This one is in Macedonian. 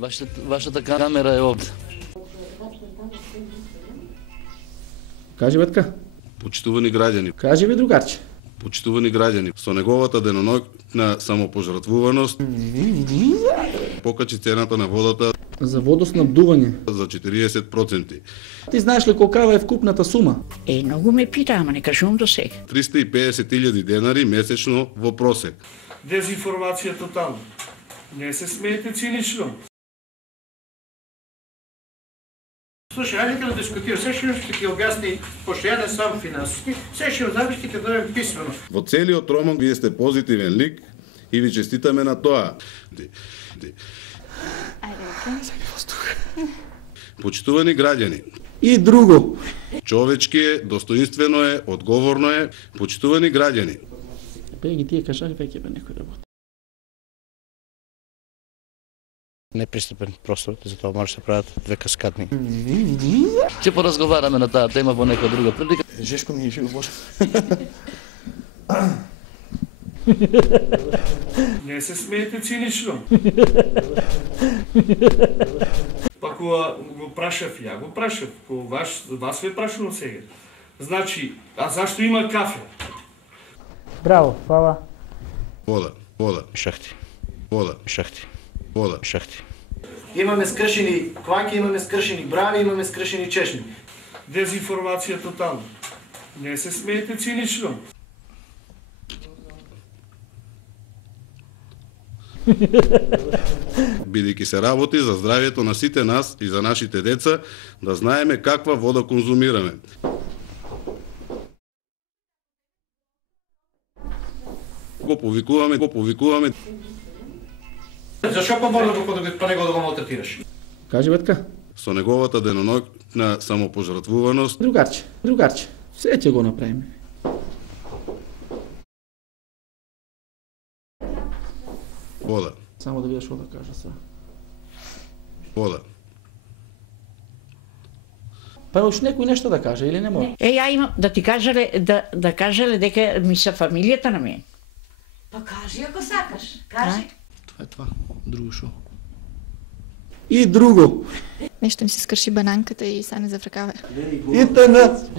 Вашата камера е овде. Кажи, Бетка. Почитувани граѓани, Кажи, бе, другарче. почитувани граѓани, со неговата деноноќна самопожртвуваност покачи цената на водата За водоснабдување. за 40%. Ти знаеш ли колкава е вкупната сума? Многу ме пита, ама не кажувам до сега. 350.000 денари месечно во просек. Дезинформација тотална. Не се смеете цинично. Слушай, ајде да дискутираме. Се ќе ти објасни, пошто ја не сам финансиски, се ќе завиш ќе те дадем писмено. Во целиот роман вие сте позитивен лик и ви честитаме на тоа. Почитувани граѓани, И друго. човечки е, достоинствено е, одговорно е, почитувани граѓани. Бе, ги тие кажали веќе бе некој работи. Непристапен простор, затоа може да се прават две каскадни. Ќе поразговараме на таа тема во некоја друга прилика. Жешко ми е живо, Боже. Не се смеете цинично. Па кога го прашав, ја го прашав, кога вас ве прашувам сега. Значи, а зашто има кафе? Браво, фала. Вода, вода, Шахти, вода, шахти, вода. шахти. Имаме скршени клаки, имаме скршени брави, имаме скршени чешми. Дезинформација тотална. Не се смеете цинично. Бидејќи се работи за здравјето на сите нас и за нашите деца, да знаеме каква вода конзумираме. Го повикуваме. Зашо па мора па него да го малтретираш? Кажи, Бетка. Со неговата деноноќна самопожртвуваност Другарче, се ќе го направиме. вода, Само да видиш што да кажа сега. вода. Па уште некој нешто да каже или не може? Ја имам да ти кажале да кажале дека ми се фамилијата на мене. Па кажи ако сакаш. Кажи. Това е това. Друго шо. И друго. Нещо ми се скърши бананката и сега не завръкава. Интернет.